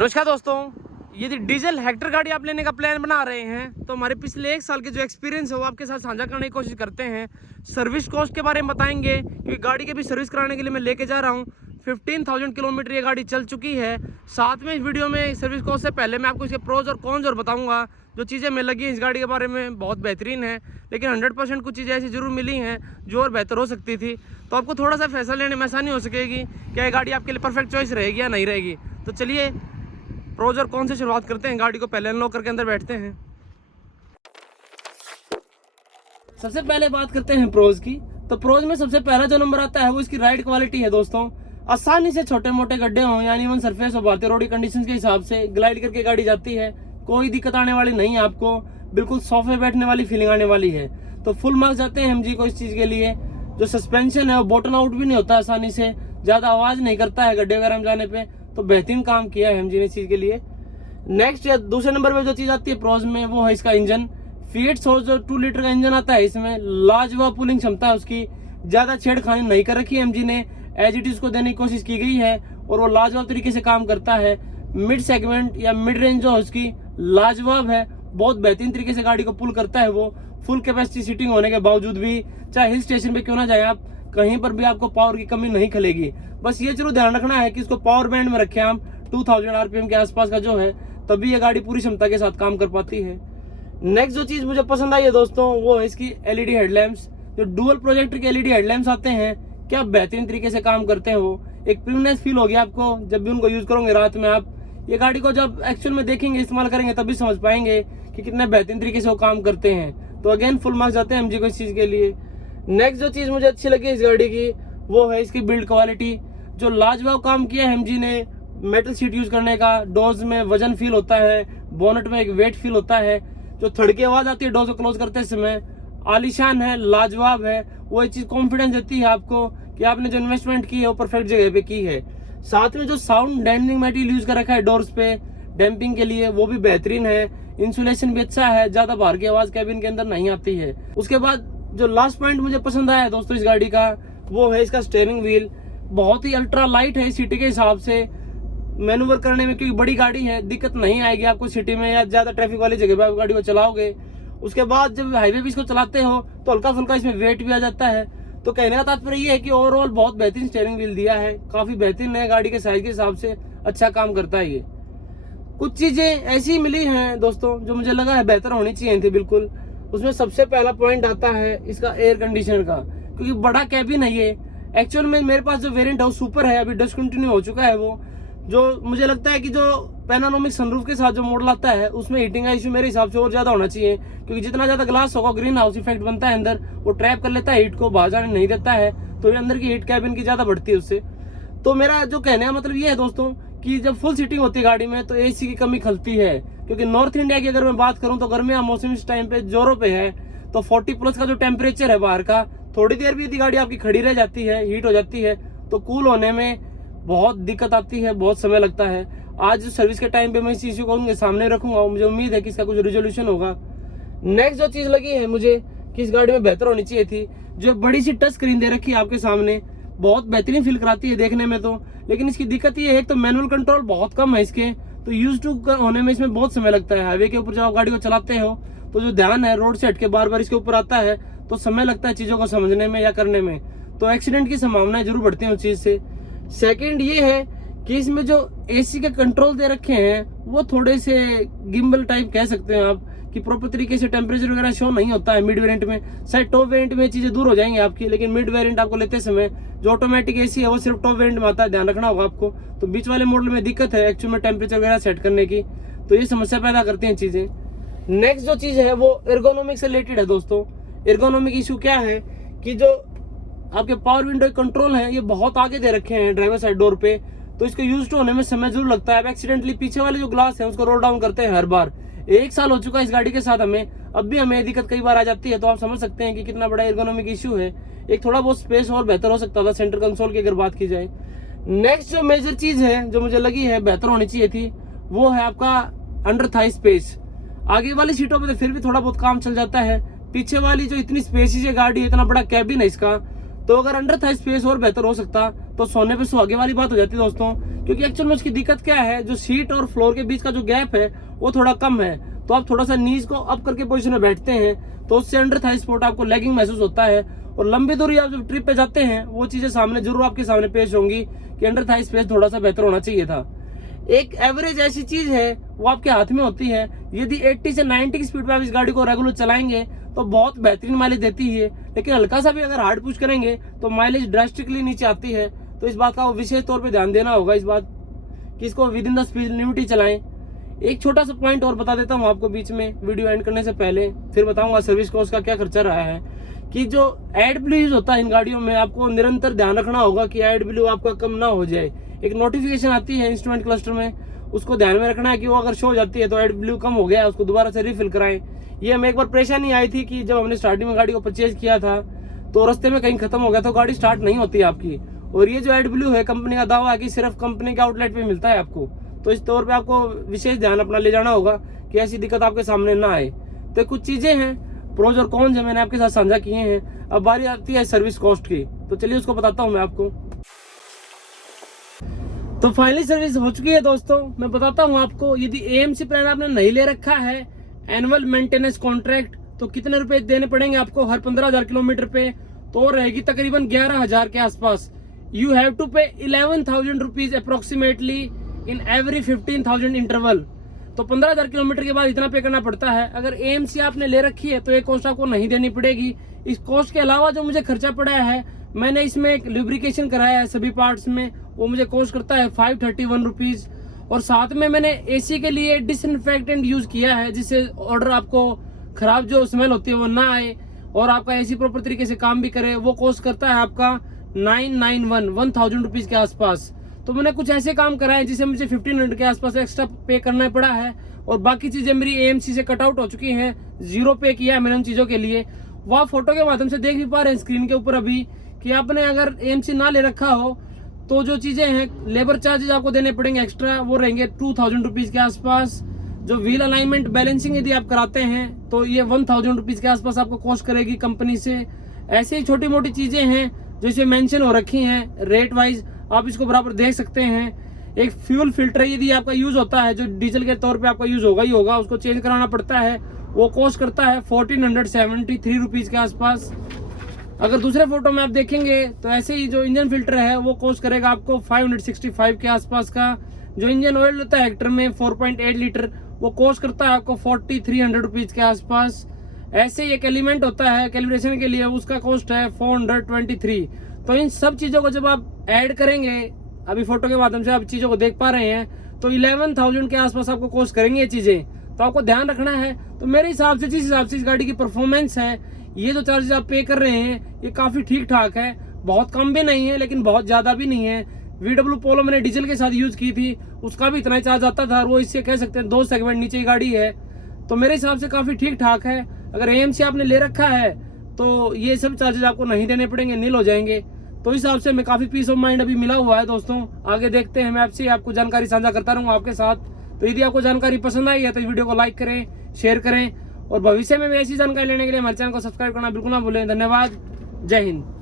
नमस्कार दोस्तों, यदि डीजल हेक्टर गाड़ी आप लेने का प्लान बना रहे हैं तो हमारे पिछले 1 साल के जो एक्सपीरियंस है वो आपके साथ साझा करने की कोशिश करते हैं। सर्विस कॉस्ट के बारे में बताएंगे क्योंकि गाड़ी के भी सर्विस कराने के लिए मैं लेके जा रहा हूँ। 15,000 किलोमीटर ये गाड़ी चल चुकी है। साथ में इस वीडियो में सर्विस कॉस्ट से पहले मैं आपको इसके प्रोज और कॉन्स और बताऊँगा। जो चीज़ें मैं लगी हैं इस गाड़ी के बारे में बहुत बेहतरीन है, लेकिन 100% कुछ चीज़ें ऐसी ज़रूर मिली हैं जो और बेहतर हो सकती थी। तो आपको थोड़ा सा फैसला लेने में आसानी हो सकेगी क्या ये गाड़ी आपके लिए परफेक्ट चॉइस रहेगी या नहीं रहेगी। तो चलिए प्रोज और कौन से शुरुआत करते हैं। गाड़ी को पहले अनलॉक करके अंदर बैठते हैं। सबसे पहले बात करते हैं प्रोज की। तो प्रोज में सबसे पहला जो नंबर आता है वो इसकी राइड क्वालिटी है दोस्तों। आसानी से छोटे मोटे गड्ढे हों यानी वन सरफेस हो, भारतीय रोड कंडीशंस के हिसाब से ग्लाइड करके गाड़ी जाती है। कोई दिक्कत आने वाली नहीं है, आपको बिल्कुल सोफे बैठने वाली फीलिंग आने वाली है। तो फुल मार्क्स जाते हैं एमजी को इस चीज के लिए। जो सस्पेंशन है वो बॉटन आउट भी नहीं होता आसानी से, ज्यादा आवाज नहीं करता है गड्ढे वगैरह में जाने पे। तो बेहतरीन काम किया है एमजी ने इस चीज के लिए। नेक्स्ट या दूसरे नंबर पे जो चीज आती है प्रोज में वो है इसका इंजन। फीट 2 लीटर का इंजन आता है इसमें। लाजवाब पुलिंग क्षमता है उसकी, ज्यादा छेड़खानी नहीं कर रखी है एमजी ने, एज इट इज को देने की कोशिश की गई है और वो लाजवाब तरीके से काम करता है। मिड सेगमेंट या मिड रेंज जो है उसकी लाजवाब है, बहुत बेहतरीन तरीके से गाड़ी को पुल करता है वो। फुल कैपेसिटी सीटिंग होने के बावजूद भी चाहे हिल स्टेशन पे क्यों ना जाए आप, कहीं पर भी आपको पावर की कमी नहीं खलेगी। बस ये जरूर ध्यान रखना है कि इसको पावर बैंड में रखें आप 2000 आरपीएम के आसपास का जो है, तभी ये गाड़ी पूरी क्षमता के साथ काम कर पाती है। नेक्स्ट जो चीज मुझे पसंद आई है दोस्तों वो है इसकी एलईडी हेडलैम्प्स। जो डुअल प्रोजेक्टर के एलईडी हेडलैम्प्स आते हैं, क्या बेहतरीन तरीके से काम करते हैं वो। एक प्रीमियस फील होगी आपको जब भी उनको यूज करोगे रात में। आप ये गाड़ी को जब एक्चुअल में देखेंगे, इस्तेमाल करेंगे, तभी समझ पाएंगे कि कितने बेहतरीन तरीके से वो काम करते हैं। तो अगेन फुल मार्क्स जाते हैं एमजी को इस चीज के लिए। नेक्स्ट जो चीज मुझे अच्छी लगी इस गाड़ी की वो है इसकी बिल्ड क्वालिटी। जो लाजवाब काम किया है एमजी ने मेटल सीट यूज करने का। डोर्स में वजन फील होता है, बोनट में एक वेट फील होता है। जो थड़ की आवाज आती है डोर्स को क्लोज करते समय, आलीशान है, लाजवाब है। वो एक चीज कॉन्फिडेंस देती है आपको कि आपने जो इन्वेस्टमेंट की है वो परफेक्ट जगह पे की है। साथ में जो साउंड डैम्पिंग मटेरियल यूज कर रखा है डोर्स पे डैम्पिंग के लिए, वो भी बेहतरीन है। इंसुलेशन भी अच्छा है, ज्यादा बाहर की आवाज कैबिन के अंदर नहीं आती है। उसके बाद जो लास्ट पॉइंट मुझे पसंद आया है दोस्तों इस गाड़ी का वो है इसका स्टीयरिंग व्हील। बहुत ही अल्ट्रा लाइट है सिटी के हिसाब से, मैनूवर करने में क्योंकि बड़ी गाड़ी है दिक्कत नहीं आएगी आपको सिटी में या ज्यादा ट्रैफिक वाली जगह पे आप गाड़ी को चलाओगे। उसके बाद जब हाईवे भी इसको चलाते हो तो हल्का फुल्का इसमें वेट भी आ जाता है। तो कहने का तात्पर्य ये है कि ओवरऑल बहुत बेहतरीन स्टीयरिंग व्हील दिया है, काफी बेहतरीन है, गाड़ी के साइज के हिसाब से अच्छा काम करता है ये। कुछ चीजें ऐसी मिली हैं दोस्तों जो मुझे लगा है बेहतर होनी चाहिए थी बिल्कुल। उसमें सबसे पहला पॉइंट आता है इसका एयर कंडीशनर का, क्योंकि बड़ा कैबिन है ये। एक्चुअल में मेरे पास जो वेरिएंट है वो सुपर है, अभी डिसकंटिन्यू हो चुका है वो। जो मुझे लगता है कि जो पैनानोमिक सनरूफ के साथ जो मॉडल आता है उसमें हीटिंग का इशू मेरे हिसाब से और ज्यादा होना चाहिए, क्योंकि जितना ज्यादा ग्लास होगा ग्रीन हाउस इफेक्ट बनता है अंदर, वो ट्रैप कर लेता है हीट को, बाहर जाने नहीं देता है। तो ये अंदर की हीट कैबिन की ज्यादा बढ़ती है उससे। तो मेरा जो कहने का मतलब ये है दोस्तों कि जब फुल सीटिंग होती है गाड़ी में तो एसी की कमी खलती है। क्योंकि नॉर्थ इंडिया की अगर मैं बात करूं तो गर्मी का मौसम इस टाइम पे जोरों पे है। तो 40+ का जो टेम्परेचर है बाहर का, थोड़ी देर भी यदि गाड़ी आपकी खड़ी रह जाती है, हीट हो जाती है, तो कूल होने में बहुत दिक्कत आती है, बहुत समय लगता है। आज सर्विस के टाइम पे मैं इस इश्यू को सामने रखूंगा, मुझे उम्मीद है कि इसका कुछ रिजोल्यूशन होगा। नेक्स्ट जो चीज लगी है मुझे कि इस गाड़ी में बेहतर होनी चाहिए थी, जो बड़ी सी टच स्क्रीन दे रखी है आपके सामने, बहुत बेहतरीन फील कराती है देखने में तो। लेकिन इसकी दिक्कत ये है तो मैनुअल कंट्रोल बहुत कम है इसके, तो यूज टू होने में इसमें बहुत समय लगता है। हाईवे के ऊपर जब आप गाड़ी को चलाते हो तो जो ध्यान है रोड से हटके बार बार इसके ऊपर आता है, तो समय लगता है चीजों को समझने में या करने में। तो एक्सीडेंट की संभावनाएं जरूर बढ़ती है उस चीज से। सेकंड ये है कि इसमें जो एसी के कंट्रोल दे रखे हैं वो थोड़े से गिम्बल टाइप कह सकते हैं आप, कि प्रॉपर तरीके से टेम्परेचर वगैरह शो नहीं होता है मिड वेरिएंट में। शायद टॉप वेरिएंट में चीजें दूर हो जाएंगी आपकी, लेकिन मिड वेरिएंट आपको लेते समय जो ऑटोमेटिक एसी है वो सिर्फ टॉप वेरिएंट में आता है, ध्यान रखना होगा आपको। तो बीच वाले मॉडल में दिक्कत है एक्चुअल में टेम्परेचर वगैरह सेट करने की, तो ये समस्या पैदा करती हैं चीजें। नेक्स्ट जो चीज है वो एर्गोनॉमिक से रिलेटेड है दोस्तों। एर्गोनॉमिक इशू क्या है कि जो आपके पावर विंडो कंट्रोल है ये बहुत आगे दे रखे हैं ड्राइवर साइड डोर पे, तो इसको यूज टू होने में समय जरूर लगता है। अब एक्सीडेंटली पीछे वाले जो ग्लास है उसको रोल डाउन करते हैं हर बार। 1 साल हो चुका है इस गाड़ी के साथ हमें, अब भी हमें दिक्कत कई बार आ जाती है। तो आप समझ सकते हैं कि कितना बड़ा एर्गोनॉमिक इशू है। एक थोड़ा बहुत स्पेस और बेहतर हो सकता था सेंटर कंसोल की अगर बात की जाए। नेक्स्ट जो मेजर चीज है जो मुझे लगी है बेहतर होनी चाहिए थी वो है आपका अंडर थाई स्पेस। आगे वाली सीटों पे तो फिर भी थोड़ा बहुत काम चल जाता है, पीछे वाली जो इतनी स्पेसियस है गाड़ी, इतना बड़ा कैबिन है इसका, तो अगर अंडर थाई स्पेस और बेहतर हो सकता तो सोने पे सुहागे वाली बात हो जाती दोस्तों। क्योंकि एक्चुअल में उसकी दिक्कत क्या है, जो सीट और फ्लोर के बीच का जो गैप है वो थोड़ा कम है। तो आप थोड़ा सा नीज को अप करके पोजीशन में बैठते हैं तो उससे अंडर थाई सपोर्ट आपको लैगिंग महसूस होता है। और लंबी दूरी आप जब ट्रिप पे जाते हैं वो चीजें सामने जरूर आपके सामने पेश होंगी कि अंडर थाई स्पेस थोड़ा सा बेहतर होना चाहिए था। एक एवरेज ऐसी चीज है वो आपके हाथ में होती है। यदि 80 से 90 की स्पीड पे आप इस गाड़ी को रेगुलर चलाएंगे तो बहुत बेहतरीन माइलेज देती है, लेकिन हल्का सा भी अगर हार्ड पुश करेंगे तो माइलेज ड्रास्टिकली नीचे आती है। तो इस बात का विशेष तौर पे ध्यान देना होगा, इस बात कि इसको within the speed limit ही चलाएं। एक छोटा सा पॉइंट और बता देता हूँ आपको बीच में वीडियो एंड करने से पहले, फिर बताऊंगा सर्विस कॉस्ट का क्या खर्चा रहा है। कि जो एडब्ल्यू यूज होता है इन गाड़ियों में, आपको निरंतर ध्यान रखना होगा कि एडब्ल्यू आपका कम ना हो जाए। एक नोटिफिकेशन आती है इंस्ट्रूमेंट क्लस्टर में, उसको ध्यान में रखना है कि वो अगर शो हो जाती है तो एडब्ल्यू कम हो गया, उसको दोबारा से रिफिल कराएं। ये हमें एक बार परेशानी आई थी कि जब हमने स्टार्टिंग में गाड़ी को परचेज किया था तो रास्ते में कहीं खत्म हो गया तो गाड़ी स्टार्ट नहीं होती आपकी। और ये जो एडब्ल्यू है, कंपनी का दावा है कि सिर्फ कंपनी के आउटलेट पे मिलता है आपको। तो इस तौर पे आपको विशेष ध्यान अपना ले जाना होगा कि ऐसी दिक्कत आपके सामने ना आए। तो कुछ चीजें हैं, प्रोज और कॉन्स है, मैंने आपके साथ साझा किए हैं। अब बारी आती है सर्विस कॉस्ट की, तो चलिए उसको बताता हूँ मैं आपको। तो फाइनली सर्विस हो चुकी है दोस्तों। मैं बताता हूँ आपको, यदि AMC प्लान आपने नहीं ले रखा है, एनुअल मेंटेनेंस कॉन्ट्रैक्ट, तो कितने रुपए देने पड़ेंगे आपको हर 15,000 किलोमीटर पे, तो रहेगी तकरीबन 11,000 के आसपास। यू हैव टू पे 11,000 rupees approximately in every 15,000 interval. तो 15,000 किलोमीटर के बाद इतना पे करना पड़ता है। अगर AMC आपने ले रखी है तो ये कॉस्ट आपको नहीं देनी पड़ेगी। इस कॉस्ट के अलावा जो मुझे खर्चा पड़ा है, मैंने इसमें एक लुब्रिकेशन कराया है सभी पार्ट्स में, वो मुझे कॉस्ट करता है 531 रुपीज। और साथ में मैंने AC के लिए डिसइंफेक्टेंट यूज किया है, जिससे ऑर्डर आपको खराब जो स्मेल होती है वो ना आए और आपका AC प्रॉपर तरीके से काम भी करे। वो कॉस्ट करता है आपका 991 रुपीज के आसपास। तो मैंने कुछ ऐसे काम कराए जिसे मुझे 1500 के आसपास एक्स्ट्रा पे करना पड़ा है। और बाकी चीजें मेरी AMC से कट आउट हो चुकी हैं, 0 पे किया है मैंने उन चीजों के लिए। वह फोटो के माध्यम से देख भी पा रहे हैं स्क्रीन के ऊपर अभी कि आपने अगर AMC ना ले रखा हो तो जो चीजें हैं, लेबर चार्जेस आपको देने पड़ेंगे एक्स्ट्रा, वो रहेंगे 2000 रुपीज के आसपास। जो व्हील अलाइनमेंट बैलेंसिंग यदि आप कराते हैं तो ये 1000 रुपीज के आसपास आपको कॉस्ट करेगी कंपनी से। ऐसे ही छोटी मोटी चीजें हैं जो इसमें मेंशन हो रखी हैं रेट वाइज, आप इसको बराबर देख सकते हैं। एक फ्यूल फिल्टर यदि आपका यूज होता है, जो डीजल के तौर पे आपका यूज होगा ही होगा, उसको चेंज कराना पड़ता है। वो कॉस्ट करता है 1473 रुपीज के आसपास। अगर दूसरे फोटो में आप देखेंगे तो ऐसे ही जो इंजन फिल्टर है वो कॉस्ट करेगा आपको 565 के आसपास का। जो इंजन ऑयल होता है हेक्टर में 4.8 लीटर, वो कॉस्ट करता है आपको 4300 रुपीज के आसपास। ऐसे ही एक एलिमेंट होता है कैलिब्रेशन के लिए, उसका कॉस्ट है 423। तो इन सब चीजों को जब आप ऐड करेंगे, अभी फोटो के माध्यम से आप चीजों को देख पा रहे हैं, तो 11,000 के आसपास आपको कॉस्ट करेंगे ये चीजें। तो आपको ध्यान रखना है। तो मेरे हिसाब से जिस हिसाब से इस गाड़ी की परफॉर्मेंस है, ये जो चार्जेस आप पे कर रहे हैं ये काफी ठीक ठाक है। बहुत कम भी नहीं है लेकिन बहुत ज्यादा भी नहीं है। VW पोलो मैंने डीजल के साथ यूज की थी, उसका भी इतना ही चार्ज आता था, वो इससे कह सकते हैं 2 सेगमेंट नीचे की गाड़ी है। तो मेरे हिसाब से काफी ठीक ठाक है। अगर AMC आपने ले रखा है तो ये सब चार्जेस आपको नहीं देने पड़ेंगे, नील हो जाएंगे। तो इस हिसाब से मैं काफी पीस ऑफ माइंड अभी मिला हुआ है दोस्तों। आगे देखते हैं, मैं आपसे आपको जानकारी साझा करता रहूंगा आपके साथ। तो यदि आपको जानकारी पसंद आई है तो वीडियो को लाइक करें, शेयर करें और भविष्य में भी ऐसी जानकारी लेने के लिए हमारे चैनल को सब्सक्राइब करना बिल्कुल ना भूलें। धन्यवाद, जय हिंद।